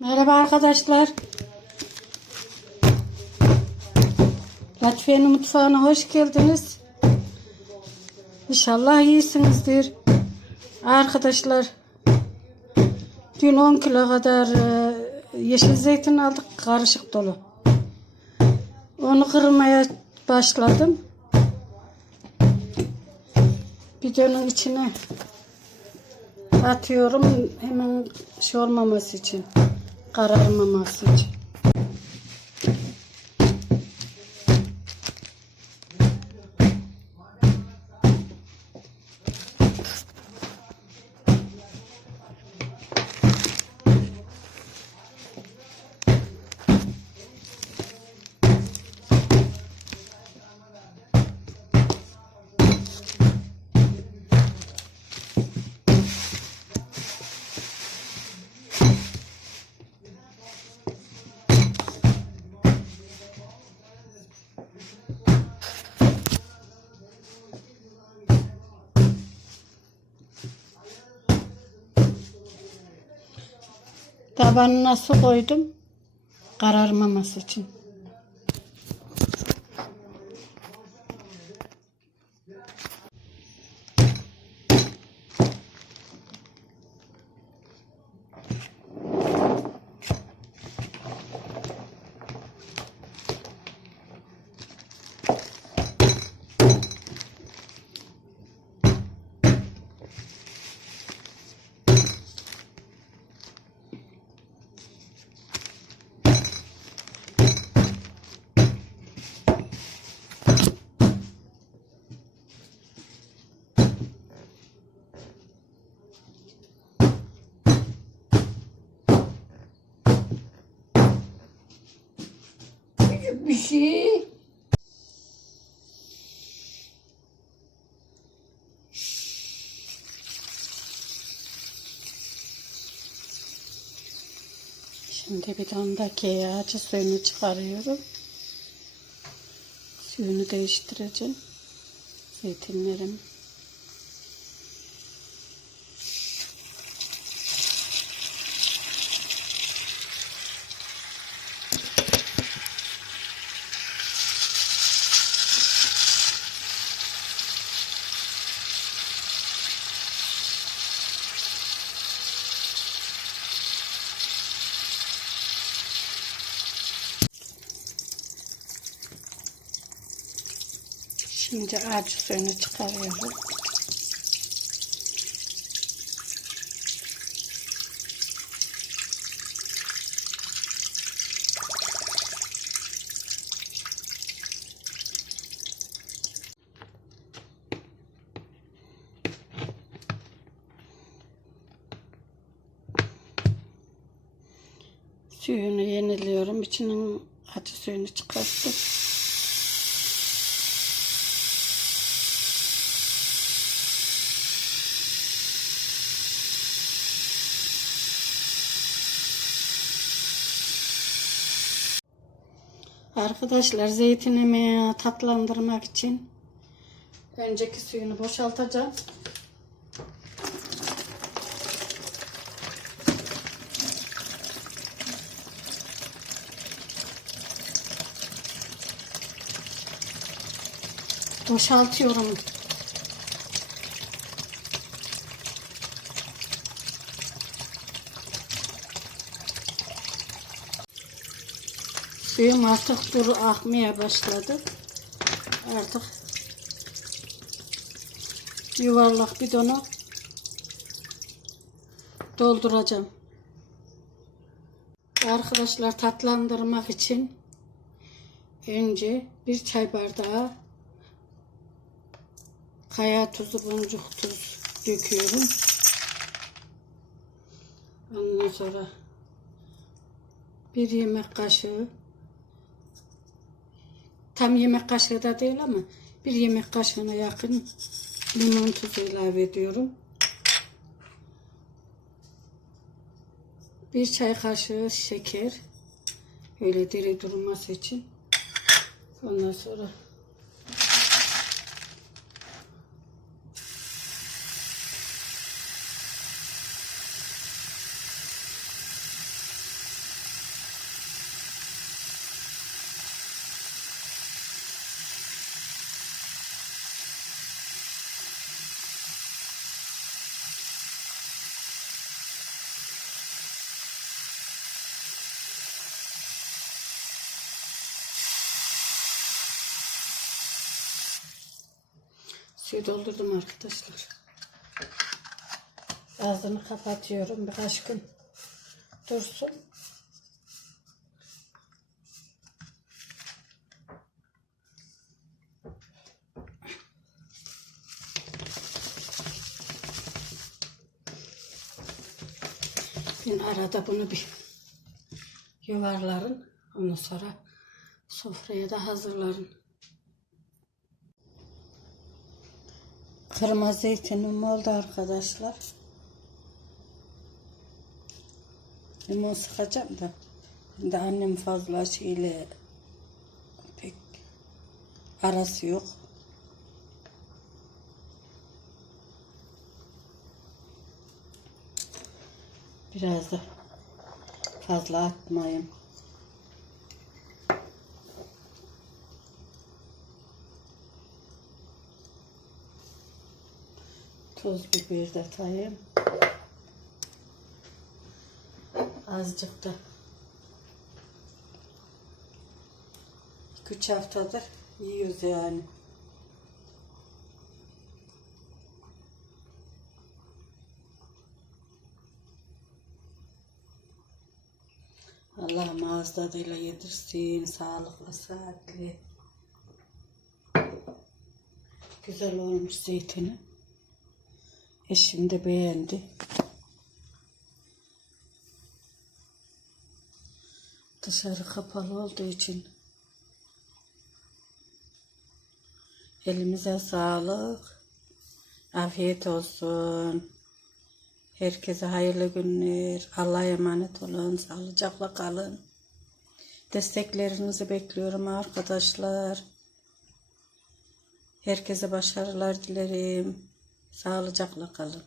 Merhaba arkadaşlar. Latifiye'nin mutfağına hoş geldiniz. İnşallah iyisinizdir. Arkadaşlar dün 10 kilo kadar e, yeşil zeytin aldık karışık dolu. Onu kırmaya başladım. Videonun içine atıyorum hemen şey olmaması için kararmaması için. Tabanına su koydum kararmaması için. Küçük bir şey. Şimdi bidondaki acı suyunu çıkarıyorum. Suyunu değiştireceğim. Zeytinlerim. Şimdi acı suyunu çıkarıyorum. Suyunu yeniliyorum. İçinin acı suyunu çıkarttım. Arkadaşlar zeytinimi tatlandırmak için önceki suyunu boşaltacağım. Boşaltıyorum. Suyum artık duru akmaya başladı. Artık yuvarlak bidonu dolduracağım. Arkadaşlar tatlandırmak için önce bir çay bardağı kaya tuzu, boncuk tuz döküyorum. Ondan sonra bir yemek kaşığı tam yemek kaşığı da değil ama bir yemek kaşığına yakın limon tuzu ilave ediyorum. Bir çay kaşığı şeker. Öyle diri durması için. Ondan sonra Suyu doldurdum arkadaşlar. Ağzını kapatıyorum birkaç gün dursun. Ben arada bunu bir yuvarlarım. Ondan sonra sofraya da hazırlarım. Kırma zeytinim oldu arkadaşlar. Limon sıkacağım da. Şimdi annem fazla şeyle pek arası yok. Biraz da fazla atmayayım. Toz biber de atayım. Azıcık da. 2-3 haftadır yiyoruz yani. Allah ağız tadıyla yedirsin. Sağlıklı, saatli. Güzel olmuş zeytini. Eşim de beğendi. Dışarı kapalı olduğu için elimize sağlık. Afiyet olsun. Herkese hayırlı günler. Allah'a emanet olun. Sağlıcakla kalın. Desteklerinizi bekliyorum arkadaşlar. Herkese başarılar dilerim. Sağlıcakla kalın.